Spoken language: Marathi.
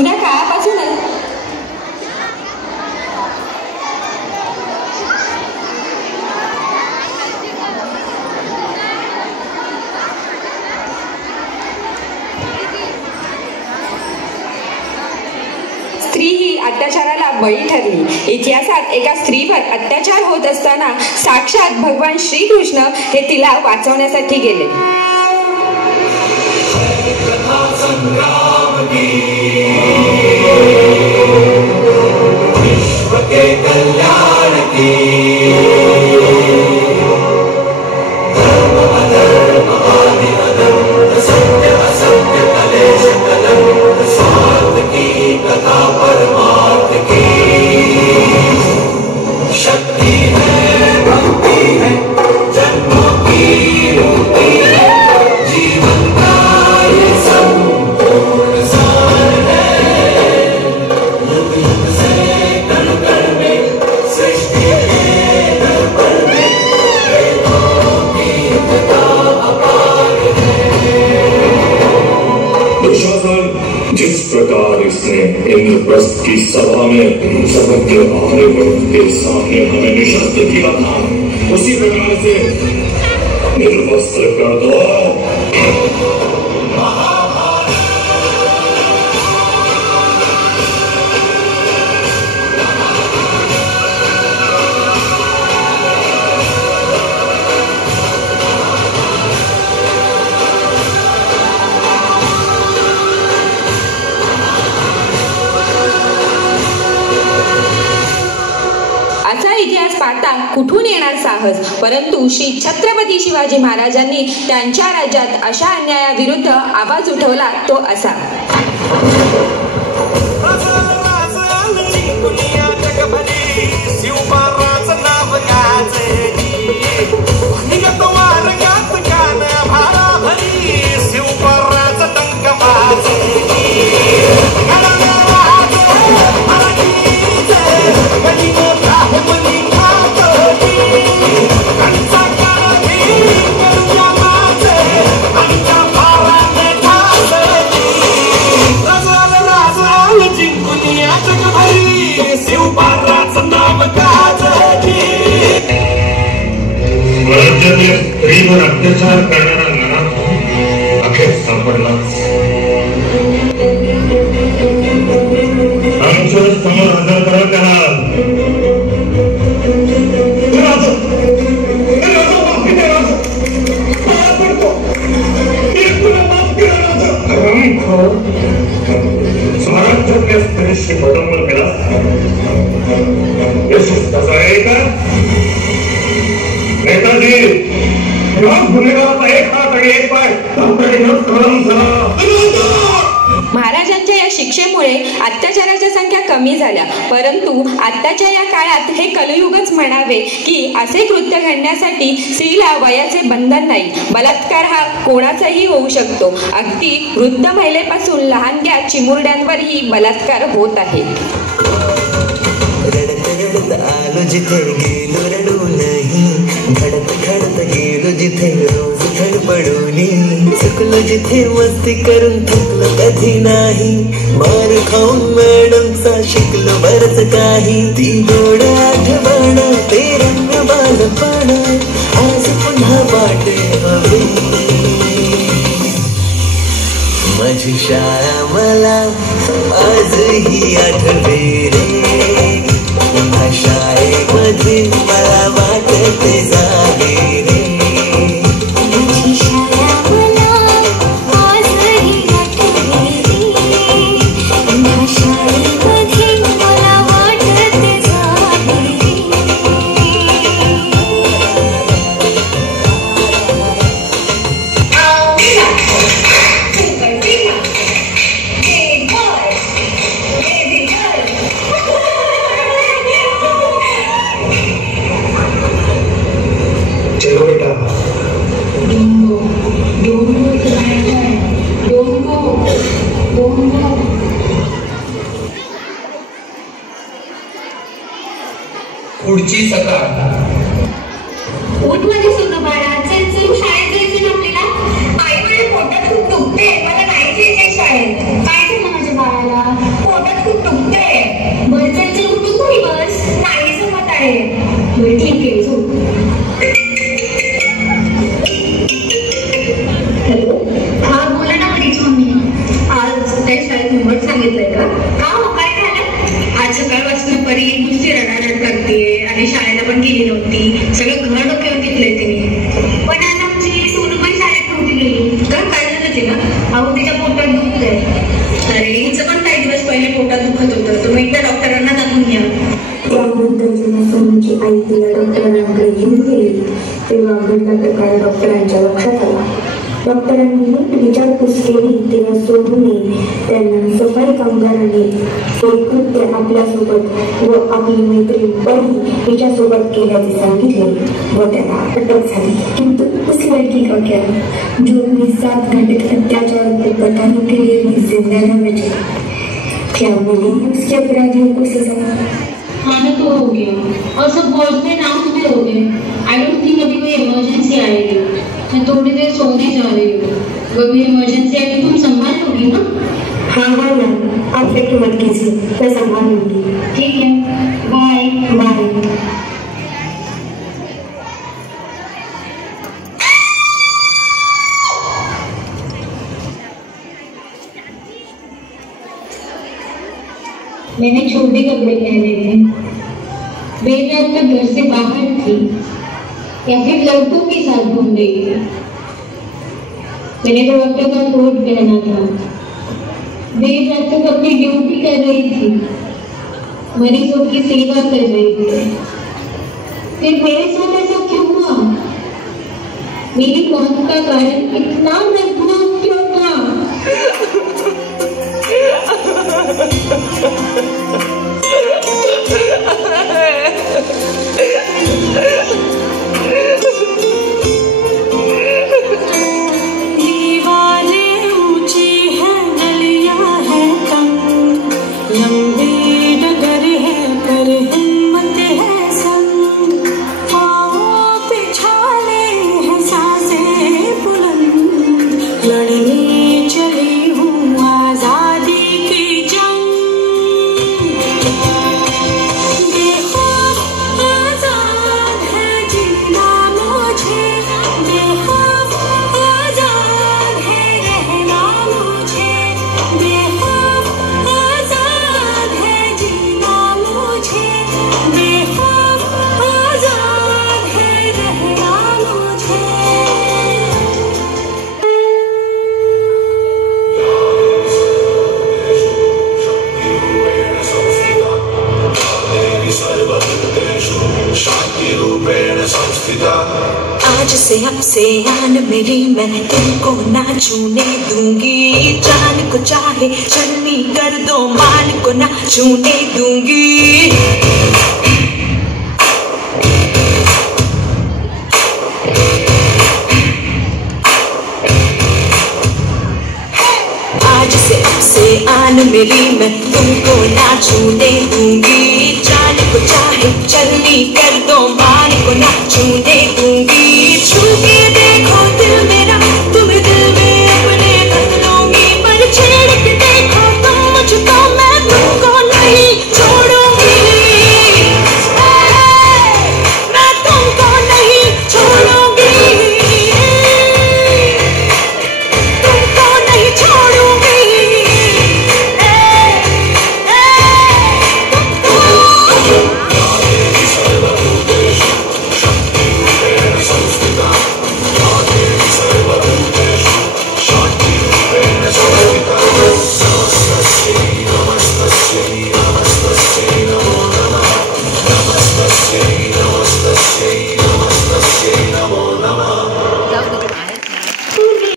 जुन्या काळापासूनच स्त्री ही अत्याचाराला बळी ठरली। इतिहासात एका स्त्रीवर अत्याचार होत असताना साक्षात भगवान श्रीकृष्ण हे तिला वाचवण्यासाठी गेले। विश्व के कल्याण की धर्म अधर्म आदि अनंत सत्य असत्य कलेश कलंक स्वार्थ की कथा परमार्थ की शक्ति है भक्ति है जन्मों की रोटी है जीवन का ये संपूर्ण सार है। युग युग से कण कण में सृष्टि है दर्पण में वेदों की कथा अपार है। दुशासन जिस प्रकार इसने इंद्रप्रस्थ की सभा में समग्र आर्यवर्त के सामने हमें निशस्त्र किया था, उसी प्रकार से निर्वस्त्र कर दो। असा इतिहास पाहता कुठून येणार साहस, परंतु श्री छत्रपती शिवाजी महाराजांनी त्यांच्या राज्यात अशा अन्यायाविरुद्ध आवाज उठवला तो असा। स्त्रीवर अत्याचार करणारा नराधम अखेर सापडलाच। आमच्या समोर हजर करा त्याला। स्वराज्यातल्या स्त्रीशी बदंबल केला यशस्वी कसा आहे का नेताजी? गुन्हेगाराचा एक हात आणि एक पाय महाराजांच्या या शिक्षेमुळे अत्याचाराच्या संख्या कमी झाल्या, परंतु आत्ताच्या या काळात हे कलयुगच म्हणावे की असे कृत्य घडण्यासाठी स्त्रीला वयाचे बंधन नाही। बलात्कार हा कोणाचाही होऊ शकतो, अगदी वृद्ध महिलेपासून लहानग्या चिमुरड्यांवरही बलात्कार होत आहे। आलो जिथे गेलो रडू नाही, घडत घडत गेलो जिथे रोज धडपडूनी, चुकलो जिथे मस्ती करून थकलो कधी नाही, मार खाऊन मॅडमचा शिकलो बरच काही, ती गोड आठवण ते रम्य बालपण आज पुन्हा वाटे हवी, माझी शाळा मला आजही आठवे रे, शाळेमध्ये मला वाटते जागे रे, माझी शाळा मला आजही आठवते रे, माझ्या शाळेमध्ये मला वाटते जागे पुढची सकाळ उठमध्ये सुद्धा बाळा, चल चल शाळेत जायचं ना आपल्याला। आई माझ्या पोटात खूप दुखते, मला नाही जायचं शाळेत। काय झालं माझ्या बाळाला? तिच्या पोटात दुखतंय. अरे हिचं पण काही दिवस पहिले पोटात दुखत होतं. तुम्ही एकदा डॉक्टरांना दाखवून या. त्यानंतर जेव्हा सोनूची आई तिला डॉक्टरांकडे घेऊन गेली तेव्हा घडला प्रकार डॉक्टरांच्या लक्षात आला. डॉक्टरांनी विचारपूस केली तेव्हा सोनूने त्यांना सफाई कामगारांनी हे कृत्य आपल्यासोबत व आपली मैत्रीण बही हिच्यासोबत केल्याचे सांगितले व त्याला अटक झाली. किंतु उस लड़की का क्या जो अपने 7 घंटे अत्याचार को बताने के लिए भी जिंदा न बची? क्या मिली उसके अपराधियों को सजा? खाना तो हो गया और सब वॉर्ड में नाम भी हो गए. आई डोंट थिंक अभी कोई इमरजेंसी आएगी. मैं थोड़ी देर सोने जा रही हूँ. कभी इमरजेंसी आएगी तुम संभाल लोगी ना? हाँ मैम, आप फिक्र मत कीजिए, मैं संभाल लूंगी. ठीक है, बाय बाय. मैंने छोटे कपड़े पहने थे. देर रात तक घर से बाहर थी या फिर लड़कों के साथ घूम रही थी. मैंने डॉक्टर का कोट पहना था. देर रात तक अपनी ड्यूटी कर रही थी. मरीजों की सेवा कर रही थी. फिर मेरे साथ ऐसा क्यों हुआ? मेरी मौत का कारण इतना दर्दनाक क्यों था? आज से अब से आन मेरी मैं तुमको ना छूने दूंगी. जान को चाहे शर्मी कर दो मान को ना छूने दूंगी. आज से अब से आन मेरी मैं तुमको ना छूने दूंगी. जान को चाहे शर्मी कर दो मान को ना छूने